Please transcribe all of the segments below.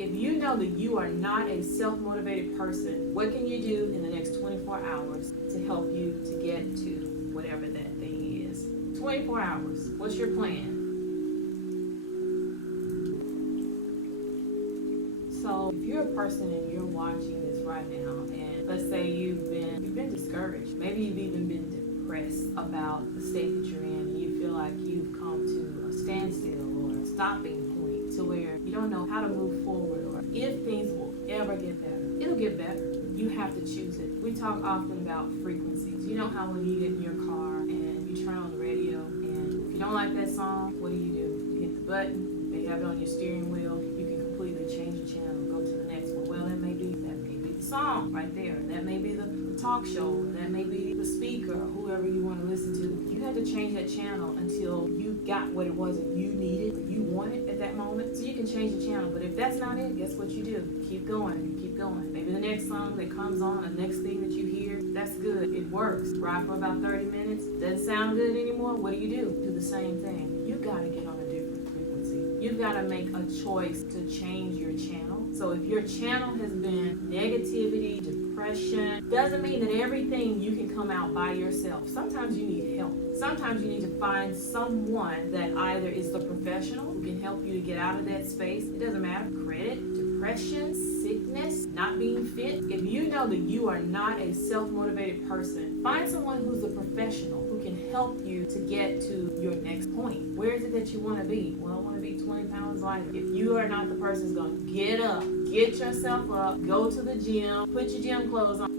If you know that you are not a self-motivated person, what can you do in the next 24 hours to help you to get to whatever that thing is? 24 hours. What's your plan? So if you're a person and you're watching this right now, and let's say you've been discouraged, maybe you've even been depressed about the state that you're in, and you feel like you've come to a standstill or a stopping point to where you don't know how to move forward or if things will ever get better. It'll get better. You have to choose it. We talk often about frequencies. You know how when you get in your car and you turn on the radio, and if you don't like that song, what do? You hit the button, they have it on your steering wheel, you can completely change the channel, go to the next one. Well, that may be the song right there. That may be the talk show. That may be the speaker, whoever you want to listen to. You have to change that channel until you got what it was that you needed, or you wanted at that moment. So you can change the channel. But if that's not it, guess what you do? Keep going. You keep going. Maybe the next song that comes on, the next thing that you hear, that's good. It works. Ride for about 30 minutes. Doesn't sound good anymore. What do? Do the same thing. You got to get on a different frequency. You've got to make a choice to change your channel. So if your channel has been negativity, depression, doesn't mean that everything you can come out by yourself. Sometimes you need help. Sometimes you need to find someone that either is the professional who can help you to get out of that space. It doesn't matter. Credit, depression, sickness, not being fit. If you know that you are not a self-motivated person, find someone who's a professional who can help you to get to your next point. Where is it that you want to be? Well, I want to be 20 pounds lighter. If you are not the person who's going to get up, get yourself up, go to the gym, put your gym clothes on.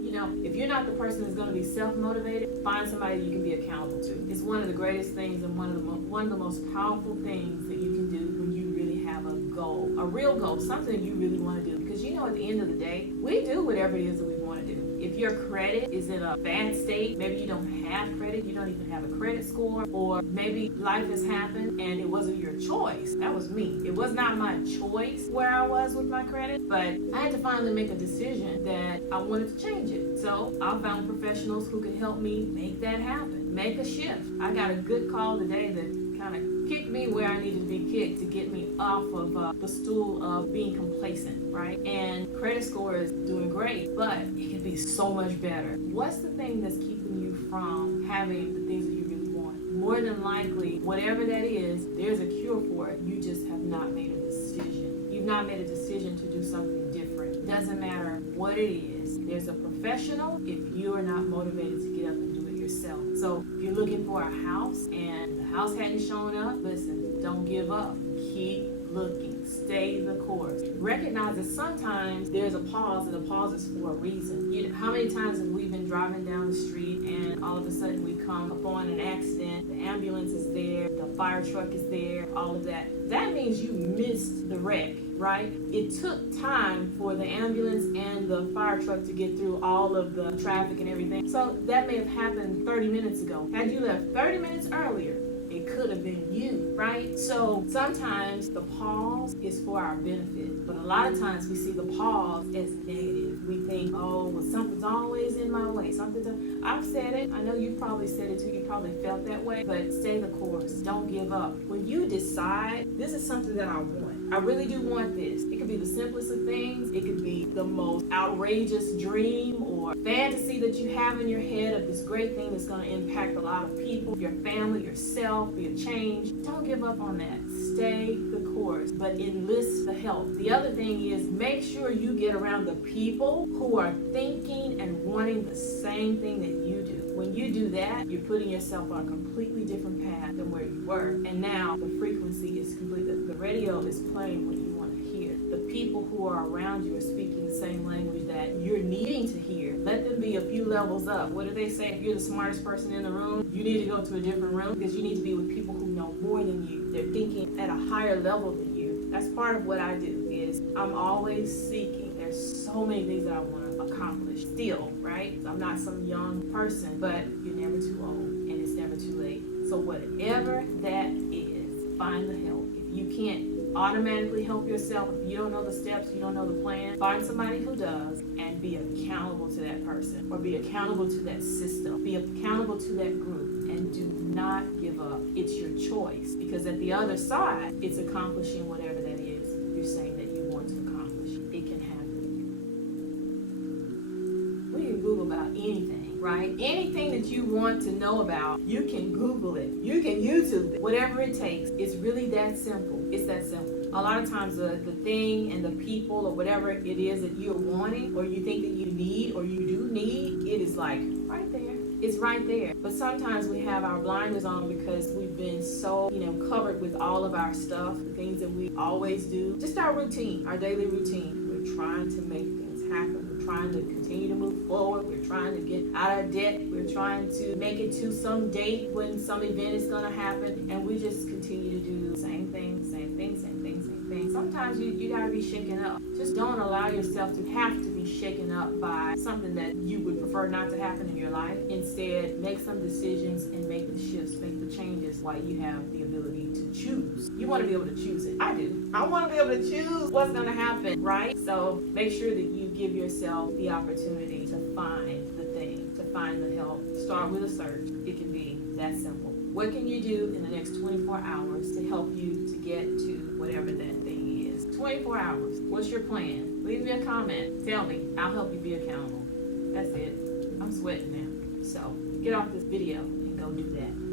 If you're not the person who's going to be self-motivated, find somebody you can be accountable to. It's one of the greatest things and one of the most powerful things that you can do when you really have a goal, a real goal, something you really want to do. Because at the end of the day, we do whatever it is that we want to do. If your credit is in a bad state, maybe you don't have credit, you don't even have a credit score, or maybe life has happened and it wasn't your choice. That was me. It was not my choice where I was with my credit, but I had to finally make a decision that I wanted to change it. So I found professionals who could help me make that happen, make a shift. I got a good call today that kind of kicked me where I needed to be kicked to get me off of the stool of being complacent, right? And credit score is doing great, but it can be so much better. What's the thing that's keeping you from having the things that you really want? More than likely, whatever that is, there's a cure for it. You just have not made a decision. You've not made a decision to do something different. It doesn't matter what it is. There's a professional if you are not motivated to get up and do it yourself. So if you're looking for a house and the house hadn't shown up, listen, don't give up. Keep looking. Stay the course. Recognize that sometimes there's a pause, and the pause is for a reason. How many times have we been driving down the street and all of a sudden we come upon an accident, the ambulance is there, the fire truck is there, all of that. That means you missed the wreck, right? It took time for the ambulance and the fire truck to get through all of the traffic and everything. So that may have happened 30 minutes ago. Had you left 30 minutes earlier, it could have been you, right? So sometimes the pause is for our benefit, but a lot of times we see the pause as negative. We think, oh, well, something's always in my way. I've said it. I know you probably said it too. You probably felt that way, but stay the course. Don't give up. When you decide, this is something that I want. I really do want this. It could be the simplest of things. It could be the most outrageous dream or fantasy that you have in your head of this great thing that's going to impact a lot of people, your family, yourself, be a change. Don't give up on that. Stay the course, but enlist the help. The other thing is make sure you get around the people who are thinking and wanting the same thing that you do. When you do that, you're putting yourself on a completely different path than where you were. And now the frequency is completely, the radio is playing what you want to hear. The people who are around you are speaking the same language that you're needing to hear. Let them be a few levels up. What do they say? If you're the smartest person in the room, you need to go to a different room because you need to be with people who know more than you. They're thinking at a higher level than you. That's part of what I do is I'm always seeking. There's so many things that I want to accomplish still, right? I'm not some young person, but you're never too old and it's never too late. So whatever that is, find the help. If you can't automatically help yourself, if you don't know the steps, you don't know the plan, find somebody who does and be accountable to that person or be accountable to that system, be accountable to that group, and do not give up. It's your choice because at the other side, it's accomplishing whatever that is you're saying that you want to accomplish. right? Anything that you want to know about, you can Google it. You can YouTube it. Whatever it takes. It's really that simple. It's that simple. A lot of times the thing and the people or whatever it is that you're wanting or you think that you need or you do need, it is like right there. It's right there. But sometimes we have our blinders on because we've been so, covered with all of our stuff, the things that we always do. Just our routine, our daily routine. We're trying to make things happen. We're trying to continue to move forward. We're trying to get out of debt. We're trying to make it to some date when some event is going to happen. And we just continue to do the same thing, same thing, same thing, same thing. Sometimes you got to be shaken up. Just don't allow yourself to have to be shaken up by something that you would prefer not to happen in your life. Instead, make some decisions and make the shifts, make the changes while you have the ability to choose. You want to be able to choose it. I do. I want to be able to choose what's going to happen, right? So make sure that you give yourself the opportunity to find the thing, to find the help. Start with a search. It can be that simple. What can you do in the next 24 hours to help you to get to whatever that thing is? 24 hours. What's your plan? Leave me a comment. Tell me. I'll help you be accountable. That's it. I'm sweating now. So get off this video and go do that.